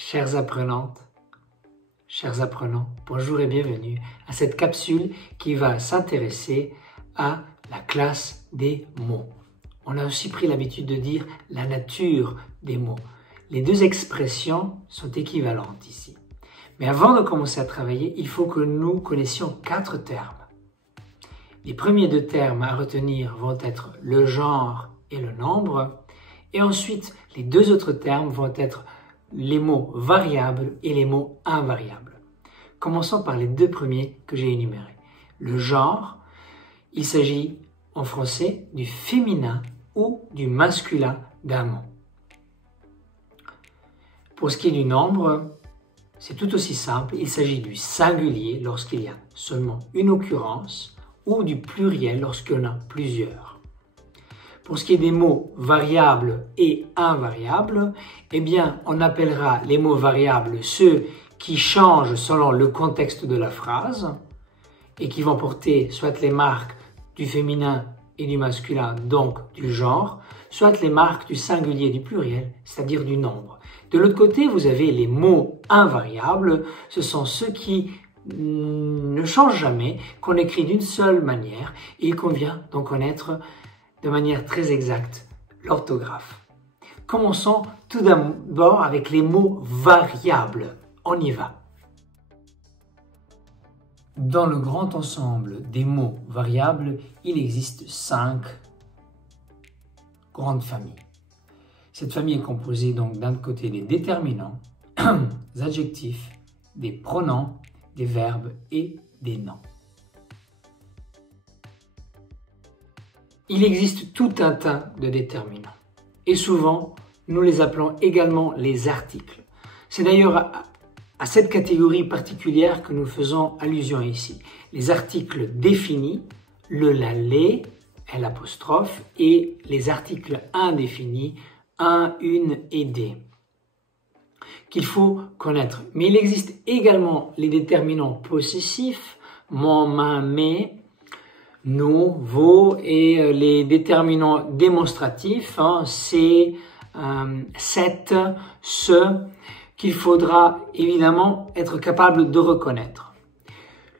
Chères apprenantes, chers apprenants, bonjour et bienvenue à cette capsule qui va s'intéresser à la classe des mots. On a aussi pris l'habitude de dire la nature des mots. Les deux expressions sont équivalentes ici. Mais avant de commencer à travailler, il faut que nous connaissions 4 termes. Les premiers 2 termes à retenir vont être le genre et le nombre. Et ensuite, les 2 autres termes vont être les mots variables et les mots invariables. Commençons par les 2 premiers que j'ai énumérés. Le genre, il s'agit en français du féminin ou du masculin d'un mot. Pour ce qui est du nombre, c'est tout aussi simple. Il s'agit du singulier lorsqu'il y a seulement une occurrence ou du pluriel lorsqu'il y en a plusieurs. Pour ce qui est des mots variables et invariables, eh bien, on appellera les mots variables ceux qui changent selon le contexte de la phrase et qui vont porter soit les marques du féminin et du masculin, donc du genre, soit les marques du singulier et du pluriel, c'est-à-dire du nombre. De l'autre côté, vous avez les mots invariables, ce sont ceux qui ne changent jamais, qu'on écrit d'une seule manière et il convient d'en connaître de manière très exacte l'orthographe. Commençons tout d'abord avec les mots variables. On y va. Dans le grand ensemble des mots variables, il existe 5 grandes familles. Cette famille est composée donc d'un côté des déterminants, des adjectifs, des pronoms, des verbes et des noms. Il existe tout un tas de déterminants et souvent nous les appelons également les articles. C'est d'ailleurs à cette catégorie particulière que nous faisons allusion ici. Les articles définis, le, la, les, l'apostrophe et les articles indéfinis, un, une et des, qu'il faut connaître. Mais il existe également les déterminants possessifs, mon, ma, mes, nous, vos et les déterminants démonstratifs, c'est, cette, ce, qu'il faudra évidemment être capable de reconnaître.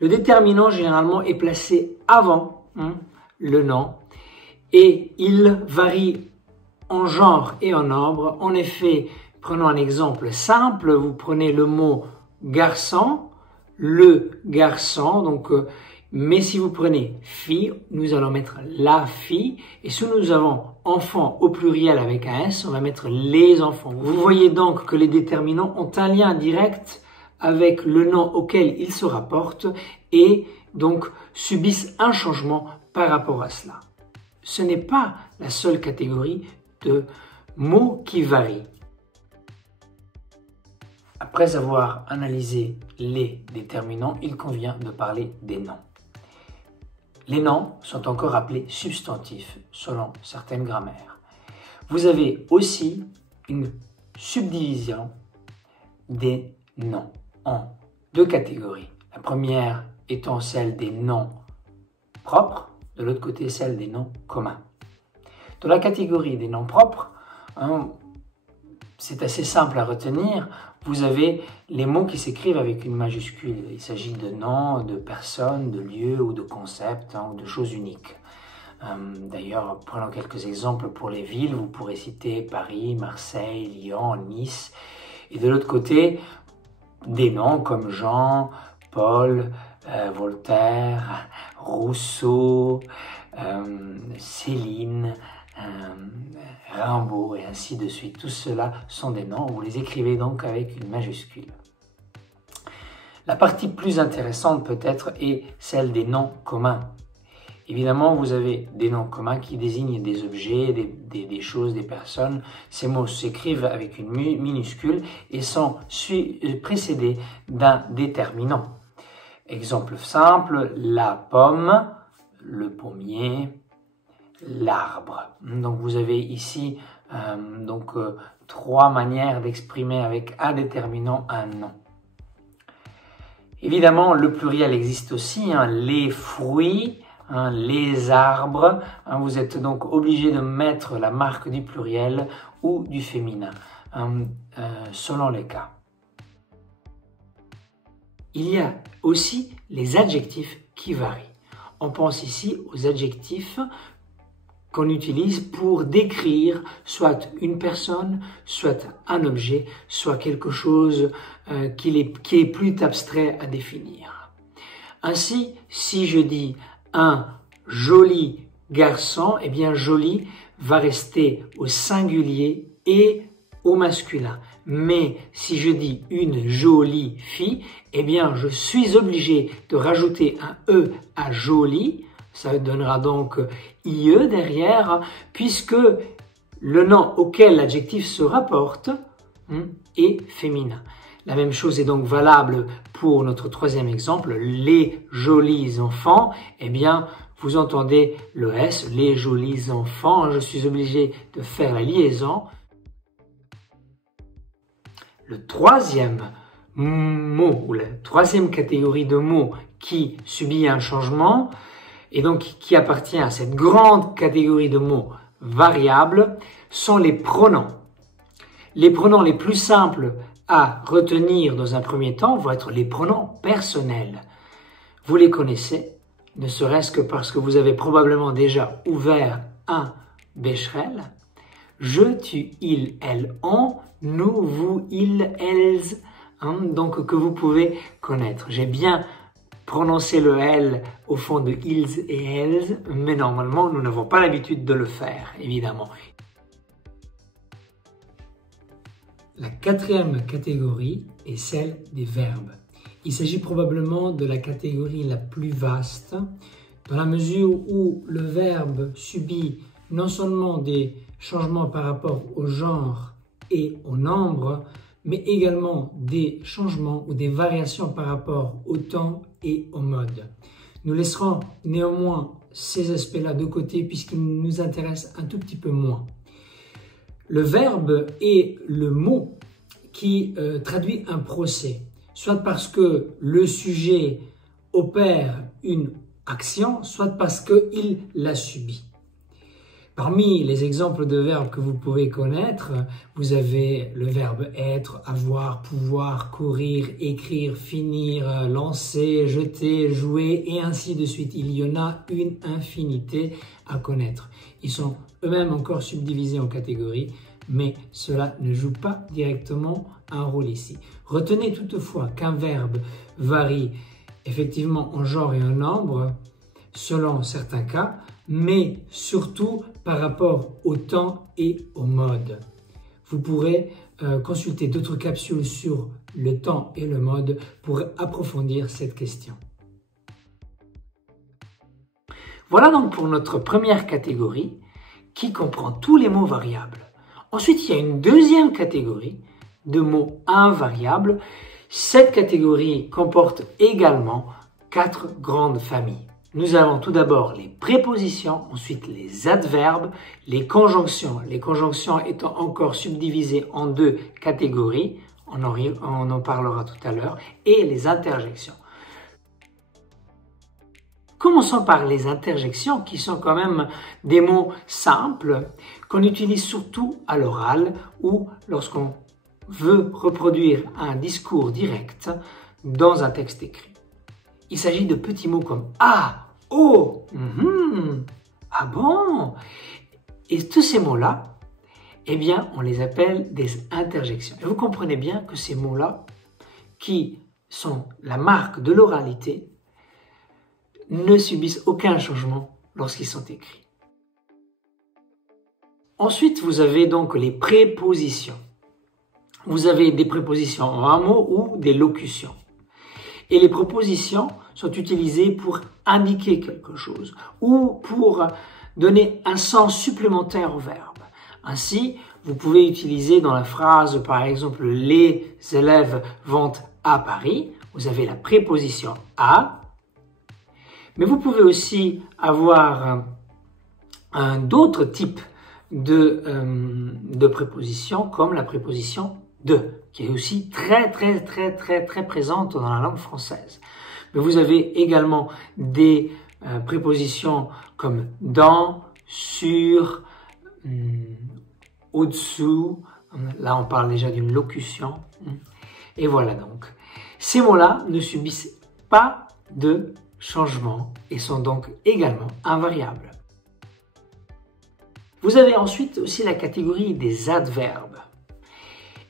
Le déterminant généralement est placé avant le nom et il varie en genre et en nombre. En effet, prenons un exemple simple, vous prenez le mot garçon, le garçon, donc mais si vous prenez fille, nous allons mettre la fille. Et si nous avons enfants au pluriel avec un S, on va mettre les enfants. Vous voyez donc que les déterminants ont un lien direct avec le nom auquel ils se rapportent et donc subissent un changement par rapport à cela. Ce n'est pas la seule catégorie de mots qui varient. Après avoir analysé les déterminants, il convient de parler des noms. Les noms sont encore appelés substantifs selon certaines grammaires. Vous avez aussi une subdivision des noms en 2 catégories. La première étant celle des noms propres, de l'autre côté celle des noms communs. Dans la catégorie des noms propres, c'est assez simple à retenir. Vous avez les mots qui s'écrivent avec une majuscule. Il s'agit de noms, de personnes, de lieux ou de concepts ou de choses uniques. D'ailleurs, prenons quelques exemples pour les villes. Vous pourrez citer Paris, Marseille, Lyon, Nice. Et de l'autre côté, des noms comme Jean, Paul, Voltaire, Rousseau, Céline, Rimbaud et ainsi de suite. Tout cela sont des noms, vous les écrivez donc avec une majuscule. La partie plus intéressante peut-être est celle des noms communs. Évidemment, vous avez des noms communs qui désignent des objets, des choses, des personnes. Ces mots s'écrivent avec une minuscule et sont précédés d'un déterminant. Exemple simple, la pomme, le pommier, l'arbre. Donc vous avez ici 3 manières d'exprimer avec un déterminant un nom. Évidemment, le pluriel existe aussi, les fruits, les arbres. Vous êtes donc obligé de mettre la marque du pluriel ou du féminin, selon les cas. il y a aussi les adjectifs qui varient. On pense ici aux adjectifs qu'on utilise pour décrire soit une personne, soit un objet, soit quelque chose qui est plus abstrait à définir. Ainsi, si je dis un joli garçon, eh bien joli va rester au singulier et au masculin. Mais si je dis une jolie fille, eh bien je suis obligé de rajouter un E à joli. Ça donnera donc IE derrière, puisque le nom auquel l'adjectif se rapporte est féminin. La même chose est donc valable pour notre troisième exemple, les jolis enfants. Eh bien, vous entendez le S, les jolis enfants. Je suis obligé de faire la liaison. Le troisième mot, ou la troisième catégorie de mots qui subit un changement, et donc qui appartient à cette grande catégorie de mots variables, sont les pronoms. Les pronoms les plus simples à retenir dans un premier temps vont être les pronoms personnels. Vous les connaissez, ne serait-ce que parce que vous avez probablement déjà ouvert un Becherel. Je, tu, il, elle, on, nous, vous, ils, elles, donc que vous pouvez connaître. J'ai bien prononcé le L au fond de ils et elles, mais normalement nous n'avons pas l'habitude de le faire, évidemment. La quatrième catégorie est celle des verbes. Il s'agit probablement de la catégorie la plus vaste, dans la mesure où le verbe subit non seulement des changements par rapport au genre et au nombre, mais également des changements ou des variations par rapport au temps et au mode. Nous laisserons néanmoins ces aspects-là de côté puisqu'ils nous intéressent un tout petit peu moins. Le verbe est le mot qui traduit un procès, soit parce que le sujet opère une action, soit parce qu'il la subit. Parmi les exemples de verbes que vous pouvez connaître, vous avez le verbe être, avoir, pouvoir, courir, écrire, finir, lancer, jeter, jouer et ainsi de suite. Il y en a une infinité à connaître. Ils sont eux-mêmes encore subdivisés en catégories, mais cela ne joue pas directement un rôle ici. Retenez toutefois qu'un verbe varie effectivement en genre et en nombre selon certains cas, mais surtout par rapport au temps et au mode. Vous pourrez consulter d'autres capsules sur le temps et le mode pour approfondir cette question. Voilà donc pour notre première catégorie qui comprend tous les mots variables. Ensuite, il y a une deuxième catégorie de mots invariables. Cette catégorie comporte également 4 grandes familles. Nous avons tout d'abord les prépositions, ensuite les adverbes, les conjonctions. Les conjonctions étant encore subdivisées en 2 catégories, on en parlera tout à l'heure, et les interjections. Commençons par les interjections qui sont quand même des mots simples qu'on utilise surtout à l'oral ou lorsqu'on veut reproduire un discours direct dans un texte écrit. Il s'agit de petits mots comme « ah »,« oh »,« ah bon ». Et tous ces mots-là, eh bien, on les appelle des interjections. Et vous comprenez bien que ces mots-là, qui sont la marque de l'oralité, ne subissent aucun changement lorsqu'ils sont écrits. Ensuite, vous avez donc les prépositions. Vous avez des prépositions en un mot ou des locutions. Et les prépositions sont utilisées pour indiquer quelque chose ou pour donner un sens supplémentaire au verbe. Ainsi, vous pouvez utiliser dans la phrase, par exemple, « les élèves vont à Paris », vous avez la préposition « à », mais vous pouvez aussi avoir d'autres types de prépositions comme la préposition « de », qui est aussi très présente dans la langue française. Mais vous avez également des prépositions comme « dans »,« sur »,« au-dessous ». Là, on parle déjà d'une locution. Et voilà donc. Ces mots-là ne subissent pas de changement et sont donc également invariables. Vous avez ensuite aussi la catégorie des adverbes.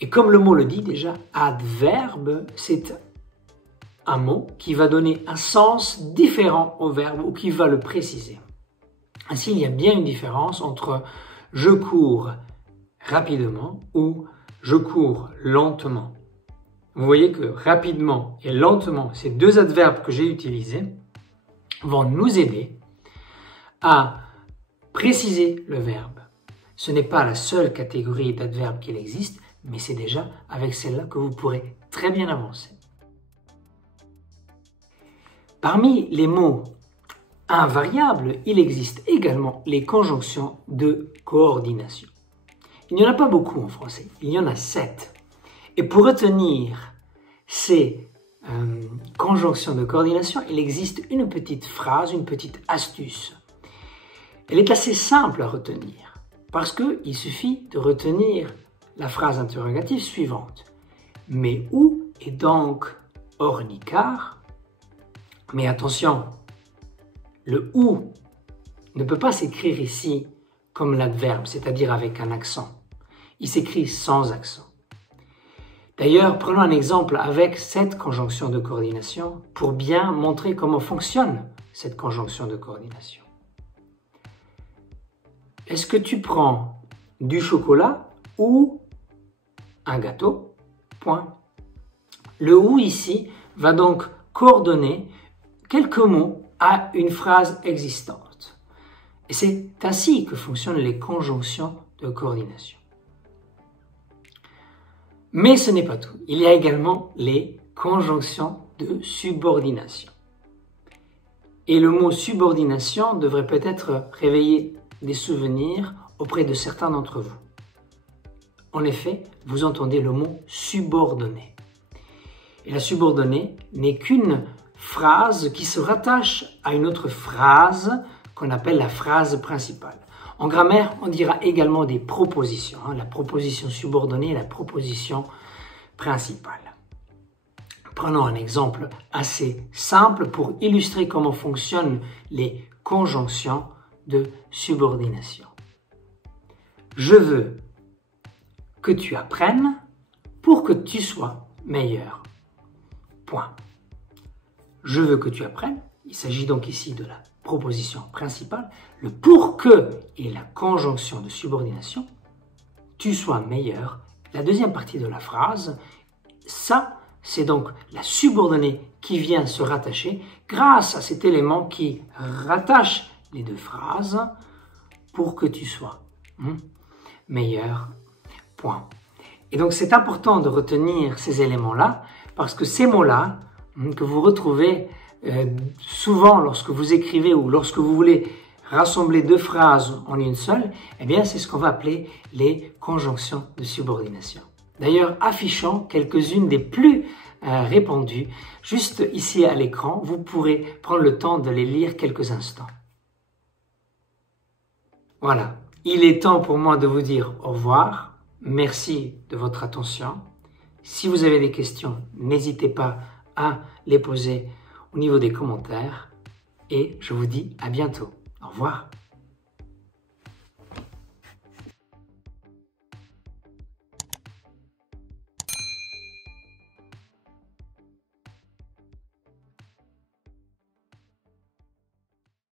Et comme le mot le dit déjà, adverbe, c'est un mot qui va donner un sens différent au verbe ou qui va le préciser. Ainsi, il y a bien une différence entre « je cours rapidement » ou « je cours lentement ». Vous voyez que rapidement et lentement, ces deux adverbes que j'ai utilisés vont nous aider à préciser le verbe. Ce n'est pas la seule catégorie d'adverbes qu'il existe, mais c'est déjà avec celle-là que vous pourrez très bien avancer. Parmi les mots invariables, il existe également les conjonctions de coordination. Il n'y en a pas beaucoup en français, il y en a 7. Et pour retenir ces conjonctions de coordination, il existe une petite phrase, une petite astuce. Elle est assez simple à retenir parce qu'il suffit de retenir la phrase interrogative suivante. Mais où est donc Ornicar? Mais attention, le où ne peut pas s'écrire ici comme l'adverbe, c'est-à-dire avec un accent. Il s'écrit sans accent. D'ailleurs, prenons un exemple avec cette conjonction de coordination pour bien montrer comment fonctionne cette conjonction de coordination. Est-ce que tu prends du chocolat ou un gâteau? Point. Le ou ici va donc coordonner quelques mots à une phrase existante. Et c'est ainsi que fonctionnent les conjonctions de coordination. Mais ce n'est pas tout. Il y a également les conjonctions de subordination. Et le mot subordination devrait peut-être réveiller des souvenirs auprès de certains d'entre vous. En effet, vous entendez le mot subordonné. Et la subordonnée n'est qu'une phrase qui se rattache à une autre phrase qu'on appelle la phrase principale. En grammaire, on dira également des propositions, la proposition subordonnée et la proposition principale. Prenons un exemple assez simple pour illustrer comment fonctionnent les conjonctions de subordination. Je veux que tu apprennes pour que tu sois meilleur. Point. Je veux que tu apprennes. Il s'agit donc ici de la proposition principale. Le pour que est la conjonction de subordination. Tu sois meilleur. La deuxième partie de la phrase, ça, c'est donc la subordonnée qui vient se rattacher grâce à cet élément qui rattache les deux phrases pour que tu sois meilleur. Point. Et donc, c'est important de retenir ces éléments-là parce que ces mots-là que vous retrouvez souvent lorsque vous écrivez ou lorsque vous voulez rassembler deux phrases en une seule, eh bien, c'est ce qu'on va appeler les conjonctions de subordination. D'ailleurs, affichons quelques-unes des plus répandues. Juste ici à l'écran, vous pourrez prendre le temps de les lire quelques instants. Voilà, il est temps pour moi de vous dire au revoir. Merci de votre attention. Si vous avez des questions, n'hésitez pas à les poser au niveau des commentaires. Et je vous dis à bientôt. Au revoir.